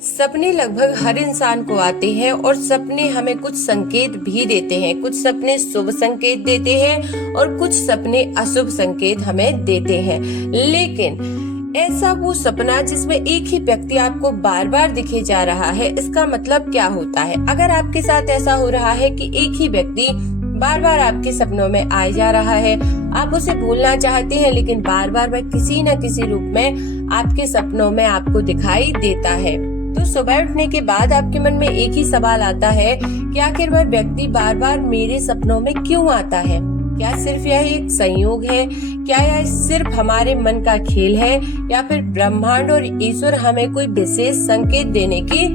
सपने लगभग हर इंसान को आते हैं और सपने हमें कुछ संकेत भी देते हैं। कुछ सपने शुभ संकेत देते हैं और कुछ सपने अशुभ संकेत हमें देते हैं। लेकिन ऐसा वो सपना जिसमें एक ही व्यक्ति आपको बार बार दिखे जा रहा है, इसका मतलब क्या होता है? अगर आपके साथ ऐसा हो रहा है कि एक ही व्यक्ति बार बार आपके सपनों में आए जा रहा है, आप उसे भूलना चाहते हैं लेकिन बार बार वह किसी न किसी रूप में आपके सपनों में आपको दिखाई देता है, तो सुबह उठने के बाद आपके मन में एक ही सवाल आता है कि आखिर वह व्यक्ति बार बार मेरे सपनों में क्यों आता है? क्या सिर्फ यह एक संयोग है? क्या यह सिर्फ हमारे मन का खेल है, या फिर ब्रह्मांड और ईश्वर हमें कोई विशेष संकेत देने की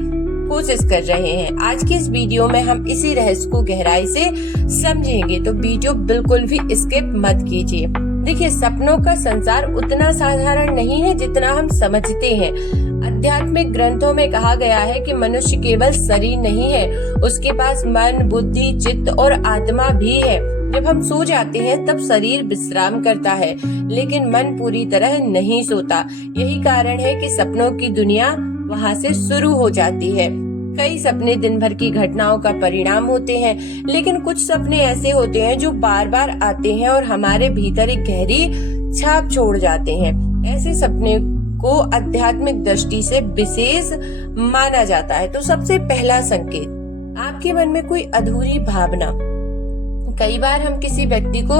कोशिश कर रहे हैं? आज के इस वीडियो में हम इसी रहस्य को गहराई से समझेंगे, तो वीडियो बिल्कुल भी स्किप मत कीजिए। देखिए, सपनों का संसार उतना साधारण नहीं है जितना हम समझते हैं। आध्यात्मिक ग्रंथों में कहा गया है कि मनुष्य केवल शरीर नहीं है, उसके पास मन, बुद्धि, चित्त और आत्मा भी है। जब हम सो जाते हैं तब शरीर विश्राम करता है, लेकिन मन पूरी तरह नहीं सोता। यही कारण है कि सपनों की दुनिया वहाँ से शुरू हो जाती है। कई सपने दिन भर की घटनाओं का परिणाम होते हैं, लेकिन कुछ सपने ऐसे होते हैं जो बार बार आते हैं और हमारे भीतर एक गहरी छाप छोड़ जाते हैं। ऐसे सपने को आध्यात्मिक दृष्टि से विशेष माना जाता है। तो सबसे पहला संकेत, आपके मन में कोई अधूरी भावना। कई बार हम किसी व्यक्ति को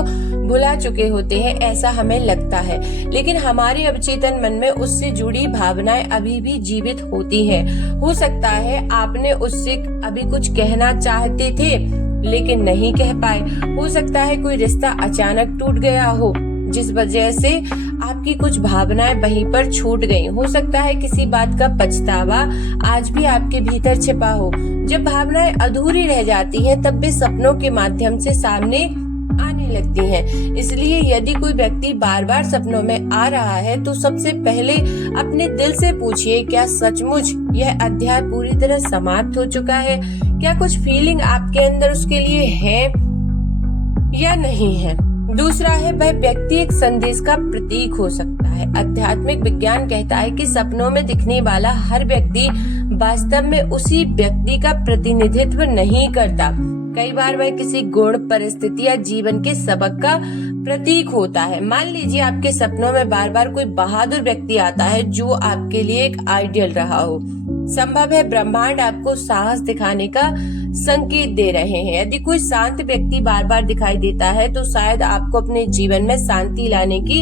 भुला चुके होते हैं, ऐसा हमें लगता है, लेकिन हमारे अवचेतन मन में उससे जुड़ी भावनाएं अभी भी जीवित होती हैं। हो सकता है आपने उससे अभी कुछ कहना चाहते थे लेकिन नहीं कह पाए। हो सकता है कोई रिश्ता अचानक टूट गया हो जिस वजह से आपकी कुछ भावनाएं वहीं पर छूट गईं। हो सकता है किसी बात का पछतावा आज भी आपके भीतर छिपा हो। जब भावनाएं अधूरी रह जाती हैं तब वे सपनों के माध्यम से सामने आने लगती हैं। इसलिए यदि कोई व्यक्ति बार बार सपनों में आ रहा है तो सबसे पहले अपने दिल से पूछिए, क्या सचमुच यह अध्याय पूरी तरह समाप्त हो चुका है? क्या कुछ फीलिंग आपके अंदर उसके लिए है या नहीं है? दूसरा है, वह व्यक्ति एक संदेश का प्रतीक हो सकता है। आध्यात्मिक विज्ञान कहता है कि सपनों में दिखने वाला हर व्यक्ति वास्तव में उसी व्यक्ति का प्रतिनिधित्व नहीं करता। कई बार वह किसी गुण, परिस्थिति या जीवन के सबक का प्रतीक होता है। मान लीजिए आपके सपनों में बार बार कोई बहादुर व्यक्ति आता है जो आपके लिए एक आइडियल रहा हो। संभव है ब्रह्मांड आपको साहस दिखाने का संकेत दे रहे हैं। यदि कोई शांत व्यक्ति बार बार दिखाई देता है तो शायद आपको अपने जीवन में शांति लाने की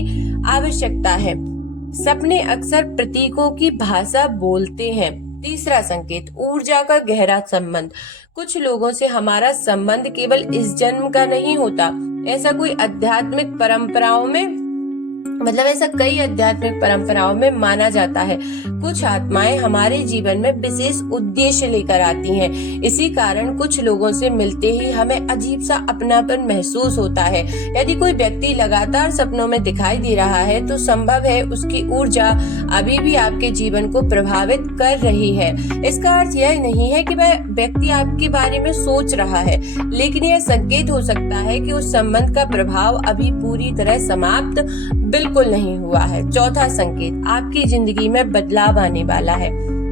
आवश्यकता है। सपने अक्सर प्रतीकों की भाषा बोलते हैं। तीसरा संकेत, ऊर्जा का गहरा संबंध। कुछ लोगों से हमारा संबंध केवल इस जन्म का नहीं होता। ऐसा कोई आध्यात्मिक परंपराओं में ऐसा कई आध्यात्मिक परंपराओं में माना जाता है। कुछ आत्माएं हमारे जीवन में विशेष उद्देश्य लेकर आती हैं। इसी कारण कुछ लोगों से मिलते ही हमें अजीब सा अपनापन महसूस होता है। यदि कोई व्यक्ति लगातार सपनों में दिखाई दे रहा है तो संभव है उसकी ऊर्जा अभी भी आपके जीवन को प्रभावित कर रही है। इसका अर्थ यह नहीं है कि वह व्यक्ति आपके बारे में सोच रहा है, लेकिन यह संकेत हो सकता है कि उस संबंध का प्रभाव अभी पूरी तरह समाप्त बिल्कुल नहीं हुआ है। चौथा संकेत, आपकी जिंदगी में बदलाव आने वाला है।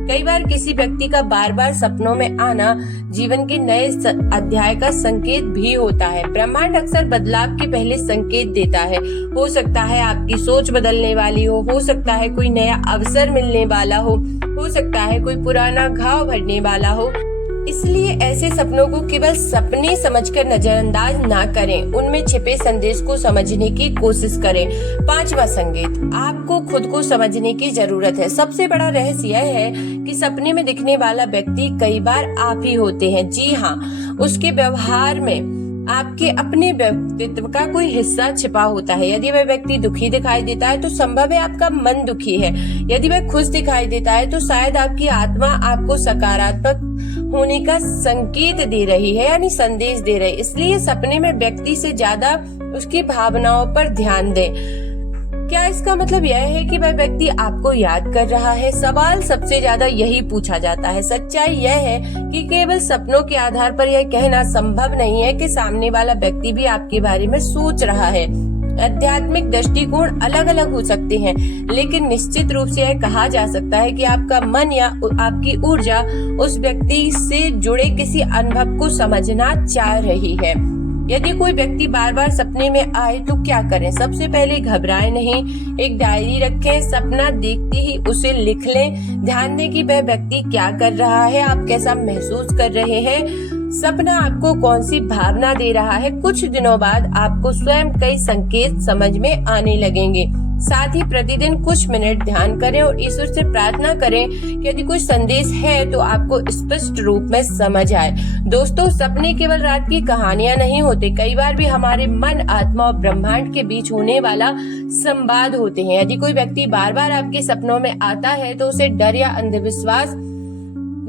कई बार किसी व्यक्ति का बार बार सपनों में आना जीवन के नए अध्याय का संकेत भी होता है। ब्रह्मांड अक्सर बदलाव के पहले संकेत देता है। हो सकता है आपकी सोच बदलने वाली हो सकता है कोई नया अवसर मिलने वाला हो सकता है कोई पुराना घाव भरने वाला हो। इसलिए ऐसे सपनों को केवल सपने समझकर नजरअंदाज ना करें, उनमें छिपे संदेश को समझने की कोशिश करें। पांचवा संकेत, आपको खुद को समझने की जरूरत है। सबसे बड़ा रहस्य यह है कि सपने में दिखने वाला व्यक्ति कई बार आप ही होते हैं। जी हाँ, उसके व्यवहार में आपके अपने व्यक्तित्व का कोई हिस्सा छिपा होता है। यदि वह व्यक्ति दुखी दिखाई देता है तो संभव है आपका मन दुखी है। यदि वह खुश दिखाई देता है तो शायद आपकी आत्मा आपको सकारात्मक होने का संकेत दे रही है, यानी संदेश दे रही है। इसलिए सपने में व्यक्ति से ज्यादा उसकी भावनाओं पर ध्यान दें। क्या इसका मतलब यह है कि वह व्यक्ति आपको याद कर रहा है? सवाल सबसे ज्यादा यही पूछा जाता है। सच्चाई यह है कि केवल सपनों के आधार पर यह कहना संभव नहीं है कि सामने वाला व्यक्ति भी आपके बारे में सोच रहा है। आध्यात्मिक दृष्टिकोण अलग अलग हो सकते हैं, लेकिन निश्चित रूप से यह कहा जा सकता है कि आपका मन या आपकी ऊर्जा उस व्यक्ति से जुड़े किसी अनुभव को समझना चाह रही है। यदि कोई व्यक्ति बार बार सपने में आए तो क्या करें? सबसे पहले घबराएं नहीं, एक डायरी रखें, सपना देखते ही उसे लिख लें, ध्यान दें कि वह व्यक्ति क्या कर रहा है, आप कैसा महसूस कर रहे हैं, सपना आपको कौन सी भावना दे रहा है। कुछ दिनों बाद आपको स्वयं कई संकेत समझ में आने लगेंगे। साथ ही प्रतिदिन कुछ मिनट ध्यान करें और ईश्वर से प्रार्थना करें कि यदि कोई संदेश है तो आपको स्पष्ट रूप में समझ आए। दोस्तों, सपने केवल रात की कहानियां नहीं होते, कई बार भी हमारे मन, आत्मा और ब्रह्मांड के बीच होने वाला संवाद होते हैं। यदि कोई व्यक्ति बार बार आपके सपनों में आता है तो उसे डर या अंधविश्वास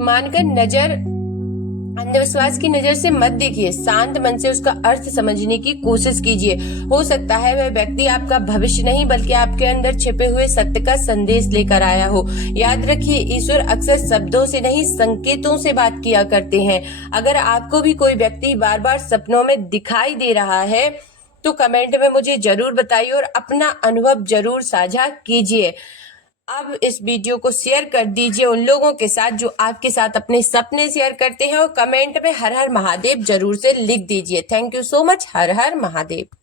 मानकर अंधविश्वास की नजर से मत देखिए। शांत मन से उसका अर्थ समझने की कोशिश कीजिए। हो सकता है वह व्यक्ति आपका भविष्य नहीं बल्कि आपके अंदर छिपे हुए सत्य का संदेश लेकर आया हो। याद रखिए, ईश्वर अक्सर शब्दों से नहीं संकेतों से बात किया करते हैं। अगर आपको भी कोई व्यक्ति बार बार सपनों में दिखाई दे रहा है तो कमेंट में मुझे जरूर बताइए और अपना अनुभव जरूर साझा कीजिए। अब इस वीडियो को शेयर कर दीजिए उन लोगों के साथ जो आपके साथ अपने सपने शेयर करते हैं और कमेंट में हर हर महादेव जरूर से लिख दीजिए। Thank you so much. Her her Mahadev.